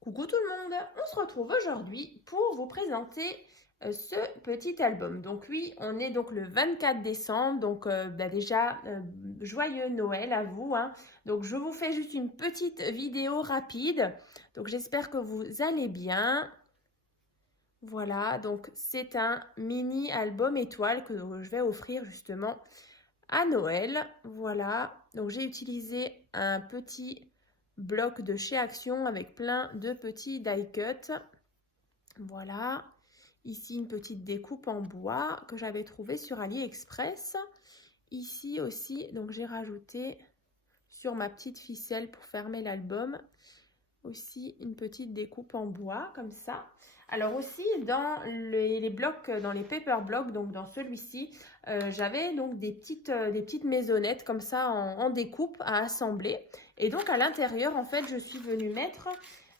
Coucou tout le monde, on se retrouve aujourd'hui pour vous présenter ce petit album. Donc oui, on est donc le 24 décembre, donc déjà joyeux Noël à vous, hein. Donc je vous fais juste une petite vidéo rapide, donc j'espère que vous allez bien. Voilà, donc c'est un mini album étoile que je vais offrir justement à Noël. Voilà, donc j'ai utilisé un petit bloc de chez Action avec plein de petits die cuts. Voilà, ici une petite découpe en bois que j'avais trouvée sur AliExpress. Ici aussi, donc j'ai rajouté sur ma petite ficelle pour fermer l'album aussi une petite découpe en bois comme ça. Alors aussi dans les blocs, dans les paper blocks, donc dans celui-ci, j'avais donc des petites maisonnettes comme ça en découpe à assembler. Et donc à l'intérieur, en fait, je suis venue mettre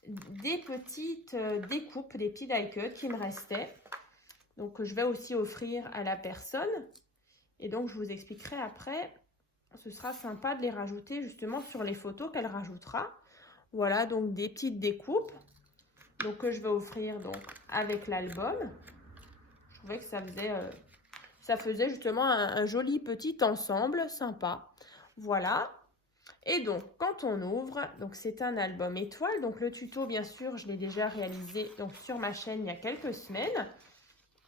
des petites découpes, des petits die cuts qui me restaient. Donc je vais aussi offrir à la personne. Et donc je vous expliquerai après. Ce sera sympa de les rajouter justement sur les photos qu'elle rajoutera. Voilà, donc des petites découpes donc, que je vais offrir donc, avec l'album. Je trouvais que ça faisait justement un joli petit ensemble sympa. Voilà. Et donc, quand on ouvre, donc c'est un album étoile. Donc, le tuto, bien sûr, je l'ai déjà réalisé donc, sur ma chaîne il y a quelques semaines.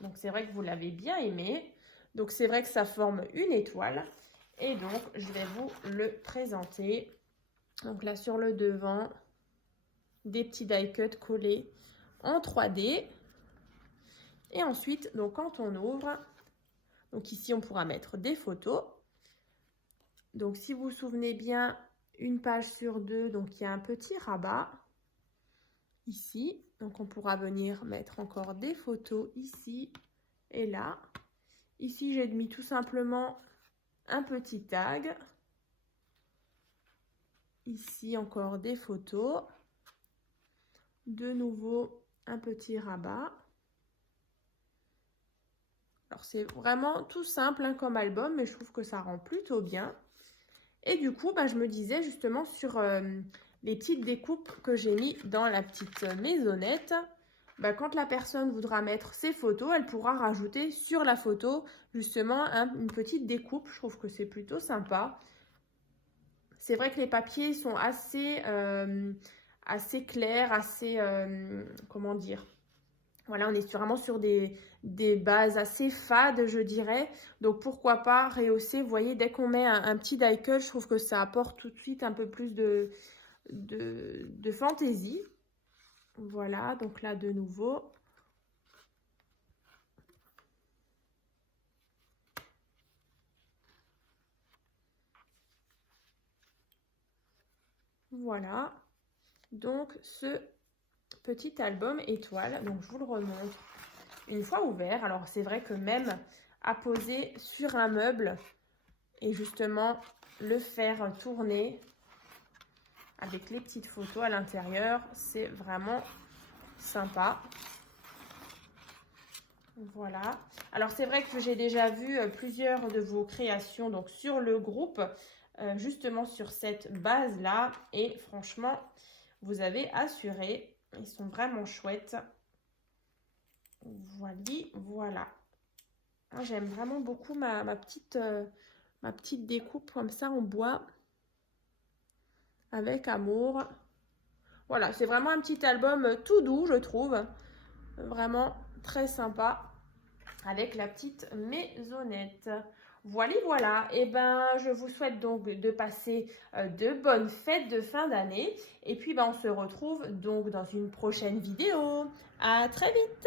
Donc, c'est vrai que vous l'avez bien aimé. Donc, c'est vrai que ça forme une étoile. Et donc, je vais vous le présenter. Donc là, sur le devant, des petits die cuts collés en 3D. Et ensuite, donc quand on ouvre, donc ici, on pourra mettre des photos. Donc, si vous vous souvenez bien, une page sur deux, donc il y a un petit rabat ici. Donc, on pourra venir mettre encore des photos ici et là. Ici, j'ai mis tout simplement un petit tag. Ici, encore des photos. De nouveau, un petit rabat. Alors, c'est vraiment tout simple hein, comme album, mais je trouve que ça rend plutôt bien. Et du coup, je me disais justement sur les petites découpes que j'ai mis dans la petite maisonnette, quand la personne voudra mettre ses photos, elle pourra rajouter sur la photo justement une petite découpe. Je trouve que c'est plutôt sympa. C'est vrai que les papiers sont assez clairs, assez, comment dire, voilà, on est vraiment sur des bases assez fades, je dirais. Donc, pourquoi pas rehausser. Vous voyez, dès qu'on met un petit die cut, je trouve que ça apporte tout de suite un peu plus de fantaisie. Voilà, donc là, de nouveau. Voilà. Donc, ce petit album étoile. Donc, je vous le remontre une fois ouvert. Alors, c'est vrai que même à poser sur un meuble et justement le faire tourner avec les petites photos à l'intérieur, c'est vraiment sympa. Voilà. Alors, c'est vrai que j'ai déjà vu plusieurs de vos créations donc sur le groupe, justement sur cette base-là. Et franchement, vous avez assuré. Ils sont vraiment chouettes. Voilà. J'aime vraiment beaucoup ma petite découpe comme ça en bois. Avec amour. Voilà, c'est vraiment un petit album tout doux, je trouve. Vraiment très sympa. Avec la petite maisonnette. Voilà. Et je vous souhaite donc de passer de bonnes fêtes de fin d'année. Et puis, on se retrouve donc dans une prochaine vidéo. À très vite!